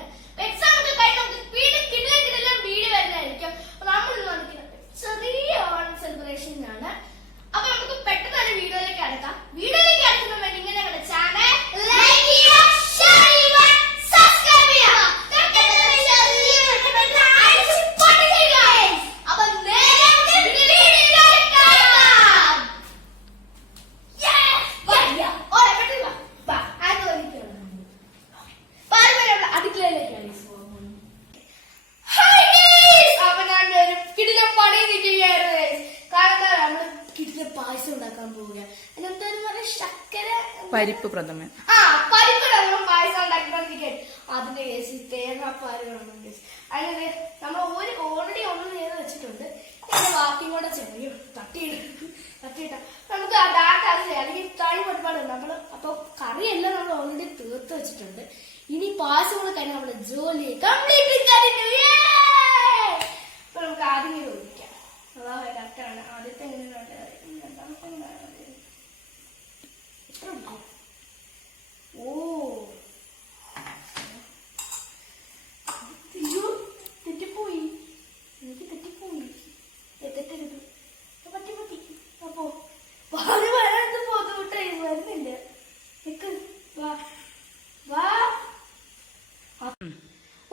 ആണ്. എക്സാം ഒക്കെ കഴിഞ്ഞ് നമുക്ക് കിടിലം വീഡിയോ വരുന്നതായിരിക്കും. നമ്മൾ വന്നിരിക്കുന്നത് ചെറിയ ഓണം സെലിബ്രേഷനാണ്. അപ്പൊ നമുക്ക് പെട്ടെന്ന് തന്നെ വീഡിയോയിലേക്ക് അടുക്കാം. വീഡിയോയിലേക്ക് അടുക്കുന്ന വേണ്ടി ഇങ്ങനെ ഞങ്ങളുടെ ചാനൽ ലൈക്ക് ചെയ്യുക, ഷെയർ ചെയ്യുക, സബ്സ്ക്രൈബ് ചെയ്യുക. അപ്പൊ നേരെ വീഡിയോയിലേക്ക് കടക്കാം. അടുക്കളയിലേക്കാണ്. അപ്പൊ ഞാൻ ഒരു കിടിലം പണി നിൽക്കുകയായിരുന്നു. കാരണം നമ്മള് കിടിലം പായസം ഉണ്ടാക്കാൻ പോവുക. എന്തായാലും പറയാ ശർക്കര പരിപ്പ് പ്രഥമൻ. പരിപ്പ് നമ്മൾ പായസം ഉണ്ടാക്കിക്കൊണ്ടിരിക്കാൻ അതിന്റെ കേസ് തേങ്ങാപ്പാല് വേണം. അങ്ങനെ നമ്മൾ ഓൾറെഡി ഒന്ന് ചെയ്ത് വെച്ചിട്ടുണ്ട്. പിന്നെ ബാക്കിയും കൂടെ ചെറിയ തട്ടിയിട്ട നമുക്ക് ഡാറ്റ അത് ചെയ്യാം. അല്ലെങ്കിൽ ടൈം ഒരുപാടുണ്ട്. നമ്മള് അപ്പൊ കറിയെല്ലാം നമ്മൾ ഓൾറെഡി തീർത്ത് വെച്ചിട്ടുണ്ട്. ഇനി പായസം കൂടെ കഴിഞ്ഞാൽ നമ്മുടെ ജോലി കംപ്ലീറ്റ് കഴിഞ്ഞു. അപ്പൊ നമുക്ക് ആദ്യം ഇത് ഒഴിക്കാം. അതാ കറക്റ്റാണ്. ആദ്യത്തെ എങ്ങനെയാണ് രണ്ടാമത്തെ എത്ര ഉണ്ടാവും? തെറ്റിപ്പോയി. എനിക്ക് തെറ്റിപ്പോയി. തെറ്റരുത്. പറ്റി. അപ്പോ പാല് വരാത്ത ബുദ്ധിമുട്ടായി വരുന്നില്ല.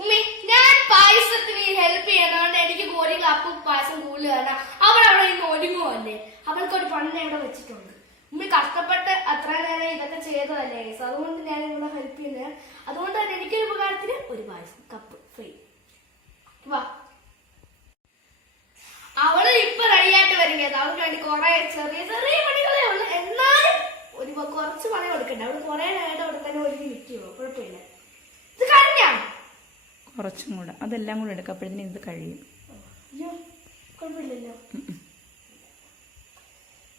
ഉമ്മി, ഞാൻ പായസത്തിന് ഹെൽപ്പ് ചെയ്യണോണ്ട് എനിക്ക് ഒരു കപ്പ് പായസം കൂടുതൽ തരണം. അവിടെ ഇന്ന് ഒരുങ്ങുമല്ലേ. അവൾക്കൊരു പണ്ട് ഇവിടെ വെച്ചിട്ടുണ്ട്. ഉമ്മി കഷ്ടപ്പെട്ട് അത്ര നേരം ഇതൊക്കെ ചെയ്തതല്ലേ. അതുകൊണ്ട് ഞാൻ ഇവിടെ ഹെൽപ്പ് ചെയ്യുന്നത്. അതുകൊണ്ട് തന്നെ എനിക്കൊരു ഉപകാരത്തിന് ഒരു പായസം കപ്പ് ഫ്രീ. വാ, അവള് ഇപ്പൊ റെഡിയായിട്ട് വരികയത്. അവൾക്ക് വേണ്ടി കുറെ ചെറിയ പണികളേ ഉള്ളു. എന്നാലും കുറച്ച് പണി കൊടുക്കണ്ട. അവള് കുറെ നേരം കൊടുക്കാൻ ഒരുങ്ങി നിൽക്കുമോ? കുഴപ്പമില്ല. ഇത് കഴിഞ്ഞാ കുറച്ചും കൂടെ അതെല്ലാം കൂടെ എടുക്കാം. അപ്പോഴത്തേനും ഇത് കഴിയും. കുഴപ്പമില്ലല്ലോ.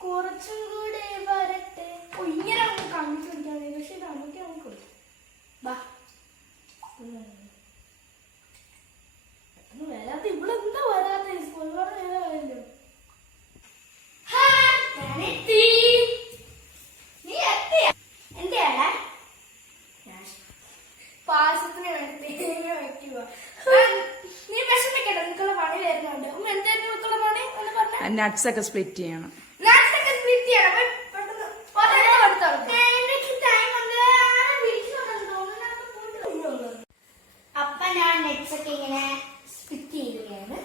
കുറച്ചും കൂടെ വരട്ടെ. ഇങ്ങനെ നമുക്ക് കാണിച്ചു കൊടുക്കാൻ. പക്ഷെ ഇത് നമുക്ക് കൊടുക്കും. വരാത്ത ഇവളെന്താ വരാത്ത? ഒരുപാട് നേരമായല്ലോ. നീ എത്തിയ എന്റെ പായസത്തിന് വേണ്ടി തേങ്ങ വെക്കുക. നീ വിഷമിക്കട്ടെ. നിനക്കുള്ള പണി വരുന്നുണ്ട്. എന്തായിരുന്നു നിനക്കുള്ള പണി എന്ന് പറഞ്ഞാൽ നട്ട്സ് ഒക്കെ സ്പ്ലിറ്റ് ചെയ്യണം. അപ്പൊ ഞാൻ നെറ്റ്സ് ഒക്കെ ഇങ്ങനെ സ്പ്ലിറ്റ് ചെയ്യുകയാണ്.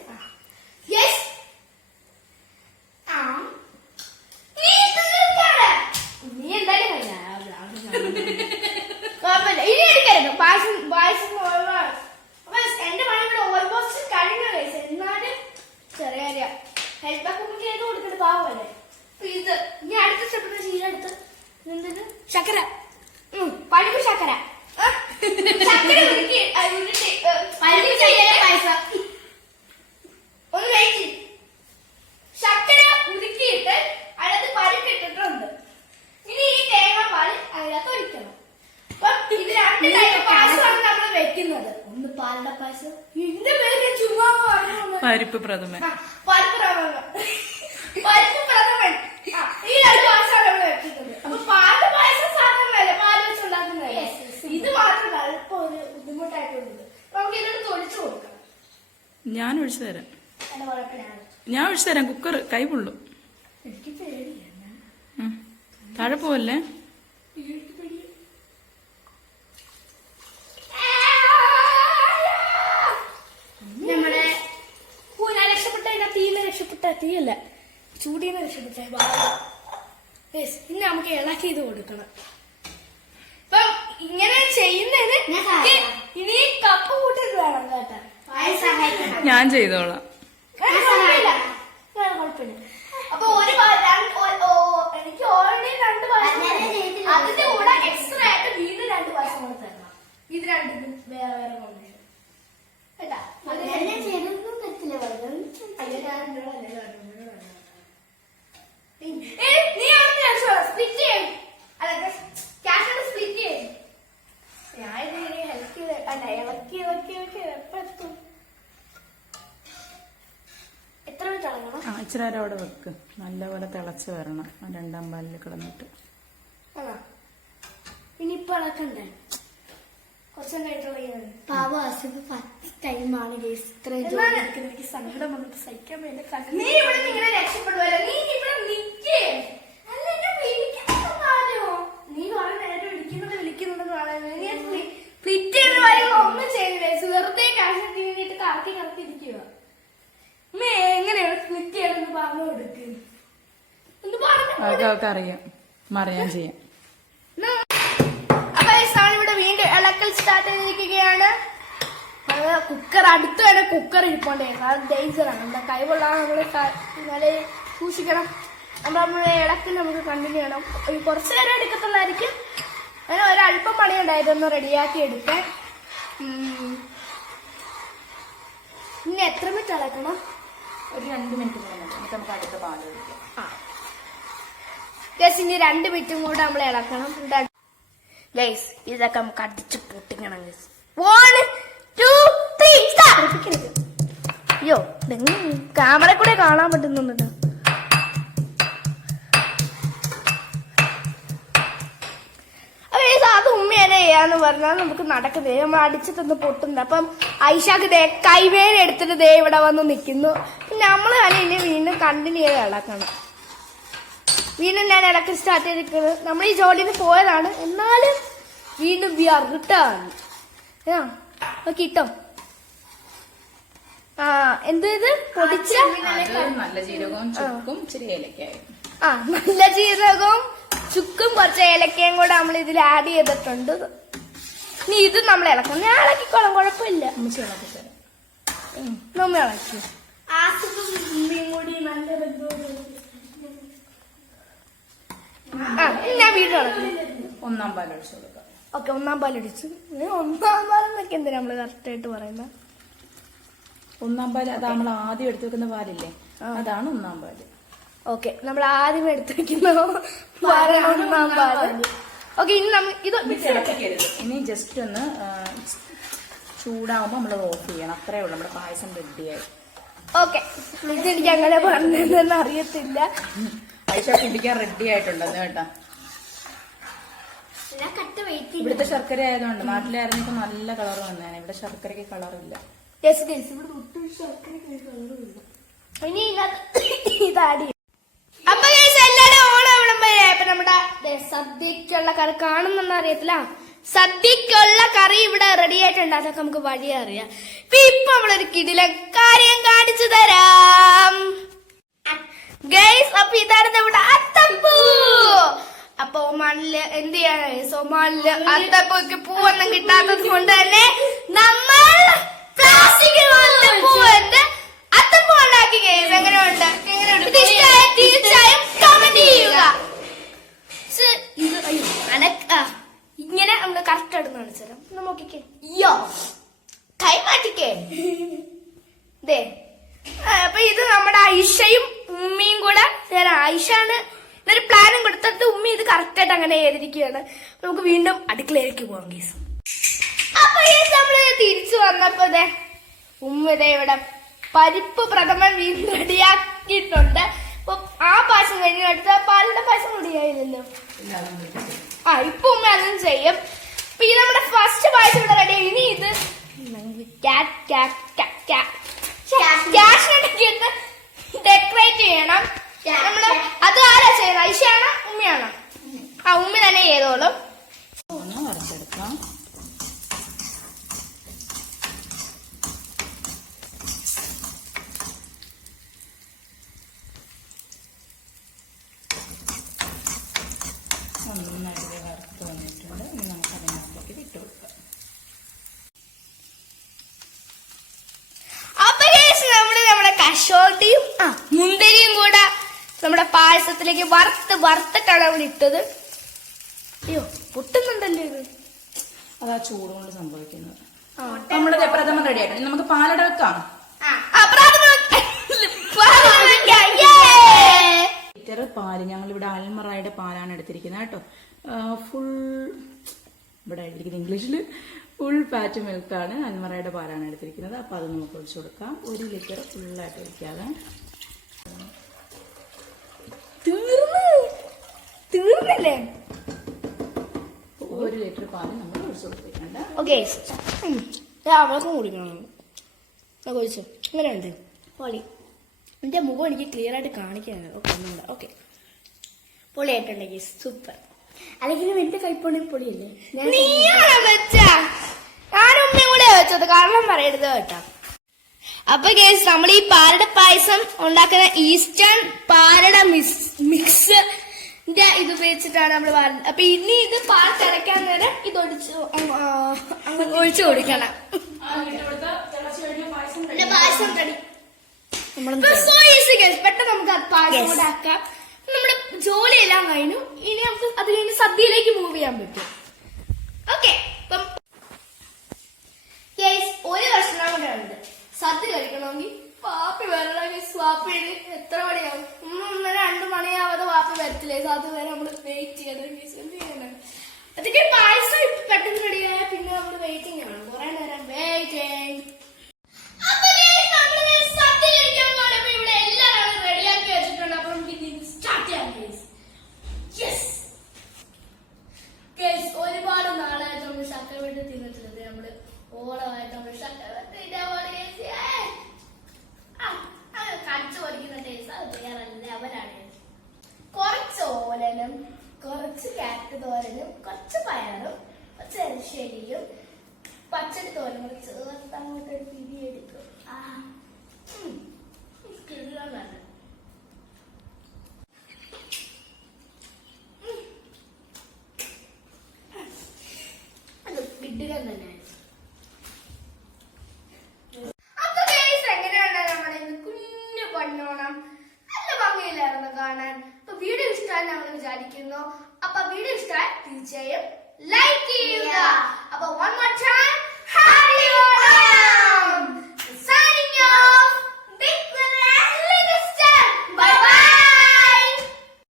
നീ എന്തായാലും കുഴപ്പമില്ല. ഇനി എടുക്കരുത് പായസം. എന്റെ പണി ഇവിടെ ഓൾമോസ്റ്റ് കഴിഞ്ഞ കേസ്. എന്നാലും ചെറിയ ഹെൽപ്പൊക്കെ നമുക്ക് ചെയ്ത് കൊടുക്കരുത്. പാവല്ലേ. ഇത് ഇനി അടുത്ത സ്റ്റെപ്പിന്റെ ശീലം എടുത്ത് എന്തിന് ശർക്കര പഴുപ്പ് ശർക്കര പായസം ഒന്ന് കഴിച്ച് ശർക്കര ഉരുക്കിയിട്ട് അതിനകത്ത് പരിപ്പിട്ടിട്ടുണ്ട്. ഇനി ഈ തേങ്ങാപ്പാല് അതിനകത്ത് ഒഴിക്കണം. അപ്പൊ ഇത് രണ്ട് ടൈപ്പ് പായസമാണ് നമ്മൾ വെക്കുന്നത്. ഒന്ന് പാലട പായസം. ഇതിന്റെ പേര് ചുമ്മാ പരിപ്പ് പ്രഥമൻ. ഈ രണ്ട് പായസമാണ് നമ്മൾ വെക്കുന്നത്. അപ്പൊ പാലട പായസം സാധാരണയല്ലേ, പാല് വെച്ചുണ്ടാക്കുന്നതല്ലേ. ഇത് മാത്രമല്ല അല്പം ഒരു ബുദ്ധിമുട്ടായിട്ടുള്ളത്. നമുക്ക് ഇതിനകത്ത് ഒഴിച്ചു കൊടുക്കാം. ഞാൻ ഒഴിച്ചു തരാം. എന്റെ കുഴപ്പമില്ല. ഞാൻ ഒഴിച്ചു തരാം. കുക്കർ കൈ പൊള്ളും. എനിക്ക് പേടിയാണ്. താഴെ പോവല്ലേ. നമ്മുടെ രക്ഷപ്പെട്ട തീയല്ല, ചൂടിന്ന് രക്ഷപ്പെട്ട. ഇനി നമുക്ക് ഇളക്കി ഇത് കൊടുക്കണം. ഇപ്പൊ ഇങ്ങനെ ചെയ്യുന്നതിന് ഇനി കപ്പ് കൂട്ടിട്ട് വേണം കേട്ടോ. ഞാൻ ചെയ്തോളാം. കുഴപ്പമില്ല. അപ്പൊ എനിക്ക് ഓൾറെഡി 2 പായസം. അതിന്റെ കൂടെ എക്സ്ട്രാ ആയിട്ട് വീണ്ടും 2 പായസം കൂടെ തരണം. ഇത് രണ്ടും വേറെ കൊണ്ടുവരും കേട്ടാ. ചെയ്തൊന്നും പറ്റില്ല. നീ അവിടെ സ്പ്ലിറ്റ് ചെയ്യും. അല്ല ക്യാഷ് സ്പ്ലിറ്റ് ചെയ്യും. ഞാൻ ഇത് ഹെൽപ്പ് ചെയ്ത് അല്ല ഇളക്കി എപ്പോഴെത്തും. എത്ര മിനിറ്റ് ഇളങ്ങണം? ഇച്ചിരി നേരം അവിടെ വെക്ക്. നല്ലപോലെ തിളച്ച് വരണം. 2ാം പാലിൽ കിടന്നിട്ട്. ഇനിയിപ്പോ ഇളക്കണ്ടേ? പാവ അസുഖ ഫസ്റ്റ് ടൈമാണ് ഇത്രയും എനിക്ക് സങ്കടം വന്നിട്ട് സഹിക്കാൻ വേണ്ടി നീ ഇവിടെ നിങ്ങളെ രക്ഷപ്പെടുവല്ലോ. നീ ഇവിടെ നിൽക്കേ അല്ല എന്നെ വിളിക്കുന്നോ നീ കുറെ നേരം വിളിക്കുന്നുണ്ടെന്ന് പറയുന്നത് നീ ഫ്ലിറ്റ് എന്ന് പറയുമ്പോ ഒന്നും ചെയ്തില്ലേ വെറുതെ കാശ് വേണ്ടിട്ട് കറക്കിയിരിക്കുക. എങ്ങനെയാണ് ഫ്ലിറ്റ് ചെയ്യണമെന്ന് പറഞ്ഞു കൊടുക്ക് എന്ന് പറഞ്ഞു അറിയാം മറിയാൻ ചെയ്യാം. ഇവിടെ വീണ്ടും ഇളക്കൽ സ്റ്റാർട്ട് ചെയ്തിരിക്കുകയാണ്. കുക്കർ അടുത്ത് തന്നെ കുക്കർ ഇരിപ്പോണ്ടേ കാരണം ഡേഞ്ചറാണ്. നമ്മുടെ കൈ കൊള്ളാൻ നമ്മള് നല്ല സൂക്ഷിക്കണം. നമ്മുടെ ഇളക്കൽ നമുക്ക് കണ്ടിന്യൂ ചെയ്യണം. കുറച്ചു നേരം എടുക്കത്തുള്ളായിരിക്കും. അങ്ങനെ ഒരല്പം പണിയുണ്ടായതൊന്ന് റെഡിയാക്കി എടുക്കാൻ. ഇനി എത്ര മിനിറ്റ് ഇളക്കണം? ഒരു 2 മിനിറ്റ് നമുക്ക് അടുത്ത പാല് ഒഴിക്കാം. ഇനി 2 മിനിറ്റും കൂടെ നമ്മൾ ഇളക്കണം. ഗൈസ് ഇതൊക്കെ നമുക്ക് അടിച്ച് പൊട്ടിക്കണം. 1 2 3 സ്റ്റാർട്ട്. അയ്യോ ക്യാമറ കൂടെ കാണാൻ പറ്റുന്നുണ്ട്. അത് ഉമ്മേനെ ചെയ്യാന്ന് പറഞ്ഞാൽ നമുക്ക് നടക്കുന്നത് നമ്മൾ അടിച്ചിട്ടൊന്ന് പൊട്ടുന്നത്. അപ്പം ഐഷാക്ക് കൈവേന എടുത്തിട്ട് ഇവിടെ വന്ന് നിൽക്കുന്നു. നമ്മള് ഇനി വീണ്ടും കണ്ടിന്യൂ ചെയ്ത് ഇളക്കണം. വീണ്ടും ഞാൻ ഇളക്കി സ്റ്റാർട്ട് ചെയ്തിരിക്കുന്നത്. നമ്മൾ ഈ ജോലിന് പോയതാണ് എന്നാലും വീണ്ടും വി ആർ റിട്ടേൺ. കിട്ടും. എന്ത് ഇത് പൊടിച്ച നല്ല ജീരകവും ചുക്കും ഇച്ചിരി ഏലക്കായും. നല്ല ജീരകവും ചുക്കും കുറച്ച് ഏലക്കയും കൂടെ നമ്മൾ ഇതിൽ ആഡ് ചെയ്തിട്ടുണ്ട്. ഇനി ഇത് നമ്മൾ ഇളക്കണം. ഞാൻ ഇളക്കിക്കോളാം, കുഴപ്പമില്ല. നമ്മ ഇളക്കി ഞാൻ വീണ്ടും ഇളക്കി. 1-ാം പാൽ ഒഴിച്ചു കൊടുക്കാം. ഓക്കെ 1-ാം പാലൊഴിച്ചു. 1-ാം പാലെന്നൊക്കെ എന്തിനാ നമ്മള് കറക്റ്റ് ആയിട്ട് പറയുന്നത്? 1-ാം പാല് അത് നമ്മൾ ആദ്യം എടുത്തു വെക്കുന്ന പാലില്ലേ, അതാണ് 1-ാം പാല്. ഓക്കെ നമ്മൾ ആദ്യം എടുത്തു വെക്കുന്ന 1-ാം പാല്. ഓക്കെ ഇനി നമ്മൾ ഇത് ഇനി ജസ്റ്റ് ഒന്ന് ചൂടാവുമ്പോ നമ്മൾ ഓഫ് ചെയ്യണം. അത്രേ ഉള്ളൂ, നമ്മുടെ പായസം റെഡിയായി. ഓക്കെ ഇതെനിക്ക് അങ്ങനെ പറഞ്ഞതെന്ന് അറിയത്തില്ല. ഐഷ കുടിക്കാൻ റെഡി ആയിട്ടുണ്ടെന്ന് കേട്ടാ. ഇവിടുത്തെ ശർക്കര ആയതുകൊണ്ട്, നാട്ടിലായിരുന്നിപ്പോ നല്ല കളർ വന്നേനെ. ഇവിടെ ശർക്കരക്ക് കളറില്ല. ഇനി ഇത് ആഡ് ചെയ്യും. അപ്പൊ എല്ലാരും ഓണം വിളമ്പരേ. അപ്പൊ നമ്മുടെ സദ്യക്കുള്ള കറി കാണുന്നെന്ന് അറിയത്തില്ല. സദ്യക്കുള്ള കറി ഇവിടെ റെഡി ആയിട്ടുണ്ട്. അതൊക്കെ നമുക്ക് വഴിയെ അറിയാം. ഇപ്പൊ നമ്മളൊരു കിടില കാര്യം കാണിച്ചു തരാം ഗൈസ്. അപ്പൊ ഇതാണ് നമ്മുടെ അത്തപ്പൂ. അപ്പൊ ഒമാനില് എന്ത് ചെയ്യാണ്, ഒമാനില് അത്തപ്പൂക്ക് പൂവൊന്നും കിട്ടാത്തത് കൊണ്ട് തന്നെ നമ്മൾ പ്ലാസ്റ്റിക്കിൽ പൂവെന്ന് അത്തപ്പൂ ഉണ്ടാക്കി. ഗൈസ് എങ്ങനെയുണ്ട്? തീർച്ചയായും കമന്റ് ചെയ്യുക. ഇങ്ങനെ നമ്മള് കറക്റ്റ് ആയിട്ട് കാണിച്ചുതരാം. നോക്കിക്കേ, യോ കൈ മാറ്റിക്കേ. ദേ അപ്പൊ ഇത് നമ്മുടെ ഐഷയും ഉമ്മയും കൂടെ ഐഷാണ് ഇതൊരു പ്ലാനും കൊടുത്തിട്ട് ഉമ്മ ഇത് കറക്റ്റ് ആയിട്ട് അങ്ങനെ ചെയ്തിരിക്കുകയാണ്. നമുക്ക് വീണ്ടും അടുക്കളയിലേക്ക് പോകാം ഗീസ്. അപ്പൊ നമ്മള് തിരിച്ചു വന്നപ്പോ ഉമ്മ ഇവിടെ പരിപ്പ് പ്രഥമൻ വീണ്ടും റെഡിയാക്കിയിട്ടുണ്ട്. അപ്പൊ ആ പായസം കഴിഞ്ഞ അടുത്ത പാലിന്റെ പായസം റെഡിയായില്ലല്ലോ. ഇപ്പൊ ഉമ്മ അതും ചെയ്യും. അപ്പൊ ഇത് നമ്മുടെ ഫസ്റ്റ് പായസം ഇവിടെ റെഡിയായി. ഇനി ഇത് ക്യാഷിനൊക്കെ ഡെക്കറേറ്റ് ചെയ്യണം. നമ്മള് അത് ആരാ ചെയ്യുന്നത്? ഐഷയാണോ ഉമ്മയാണോ? ഉമ്മ തന്നെ ചെയ്തോളും. വരച്ചെടുക്കാം. നന്നായിട്ട് വറുത്ത് വന്നിട്ടുണ്ട്. ഇനി നമുക്ക് അതിനകത്തേക്ക് ഇട്ട് കൊടുക്കാം. അപ്പൊ നമ്മുടെ കശോട്ടിയും മുന്തിരിയും കൂടെ നമ്മുടെ പായസത്തിലേക്ക് വറുത്തിട്ടാണ് നമ്മൾ ഇട്ടത്. അയ്യോ പൊട്ടുന്നുണ്ടല്ലോ ഇത്. അതാ ചൂട് കൊണ്ട് സംഭവിക്കുന്നത്. നമ്മുടെ പ്രഥമൻ റെഡി ആയിട്ട് നമുക്ക് പാലട വെക്കാം. ലിറ്റർ പാല് ഞങ്ങൾ ഇവിടെ അൽമറായുടെ പാലാണ് എടുത്തിരിക്കുന്നത് കേട്ടോ. ഫുൾ ഇവിടെ എഴുതിയിരിക്കുന്നത് ഇംഗ്ലീഷിൽ ഫുൾ ഫാറ്റ് മിൽക്കാണ്. അൽമറായുടെ പാലാണ് എടുത്തിരിക്കുന്നത്. അപ്പൊ അത് നമുക്ക് ഒഴിച്ചു കൊടുക്കാം. 1 ലിറ്റർ ഫുള്ളായിട്ട് ഒഴിക്കാതെ. തീർന്നില്ലേ? 1 1 ലിറ്റർ പാല് നമ്മൾ ഒഴിച്ചു കൊടുത്തിട്ടുണ്ട്. ഓക്കെ അവൾക്കും കുടിക്കണം. ഒഴിച്ചു അങ്ങനെയുണ്ട് പൊളി. എൻ്റെ മുഖം എനിക്ക് ക്ലിയർ ആയിട്ട് കാണിക്കാണ്. ഓക്കെ ഒന്നുകൂടെ. ഓക്കെ പൊളിയായിട്ടുണ്ട് ഗൈസ്, സൂപ്പർ. അല്ലെങ്കിലും എന്റെ കൈപ്പൊണ്ണി പൊളിയല്ലേ. ഞാനും ഉമ്മയും കൂടെ വെച്ചത്, കാരണം പറയരുത് കേട്ടോ. അപ്പൊ ഗൈസ് നമ്മൾ ഈ പാലട പായസം ഉണ്ടാക്കുന്ന ഈസ്റ്റേൺ പാലട മിക്സ് ഇത് ഉപയോഗിച്ചിട്ടാണ് നമ്മൾ പാടുന്നത്. അപ്പൊ ഇനി ഇത് പാൽ തിളയ്ക്കാൻ നേരം ഇത് ഒഴിച്ചു കൊടുക്കണം. പായസം റെഡി. പെട്ടെന്ന് നമുക്ക് പായസം കൂടെ ആക്കാം. നമ്മുടെ ജോലിയെല്ലാം കഴിഞ്ഞു. ഇനി നമുക്ക് അത് കഴിഞ്ഞ് സദ്യയിലേക്ക് മൂവ് ചെയ്യാൻ പറ്റും. ഓക്കെ, അപ്പം ഒരു വർഷം കൂടെ ഉണ്ട് സദ്യ കഴിക്കണമെങ്കിൽ. വാപ്പി വരണമെങ്കിൽ വാപ്പിന് എത്ര മണിയാവും? 1-2 മണിയാവാതെ വാപ്പി വരത്തില്ലേ? അതുവരെ നമ്മള് വെയിറ്റ് ചെയ്യണം. അതൊക്കെ പായസം പെട്ടെന്ന് റെഡിയായ പിന്നെ നമ്മള് വെയിറ്റിംഗ് ആണ്, കുറെ നേരം വെയിറ്റിംഗ്. സദ്യ കഴിക്കാൻ പോയപ്പോ ഇവിടെ എല്ലാവരും റെഡിയാക്കി വെച്ചിട്ടുണ്ട്. അപ്പൊ നമുക്ക് സ്റ്റാർട്ട് ചെയ്യാം. ഒരുപാട് നാളായിട്ട് നമ്മൾ ശക്കരവെട്ടി തിന്നിട്ടുള്ളത്. നമ്മള് ഓളമായിട്ട് നമ്മൾ ശക്കരവെട്ടി കടിച്ചു പൊരിക്കുന്ന ടേസ്റ്റ് അത് വേറെ ലെവലാണ്. കുറച്ച് ഓലനും കുറച്ച് ക്യാരറ്റ് തോരനും കുറച്ച് പയറും കുറച്ച് എരിശ്ശേരിയും പച്ചടി തോരനും കൂടെ ചേർത്ത് അങ്ങോട്ട് ഒരു പിരിയെടുക്കും. നല്ല അത് കിട്ടുക തന്നെ. നല്ല ഭംഗിയിലായിരുന്നു കാണാൻ. അപ്പൊ വീഡിയോ ഇഷ്ടമായി ഞങ്ങൾ വിചാരിക്കുന്നു. അപ്പൊ വീഡിയോ ഇഷ്ടമായി തീർച്ചയായും ലൈക്ക് ചെയ്യുക.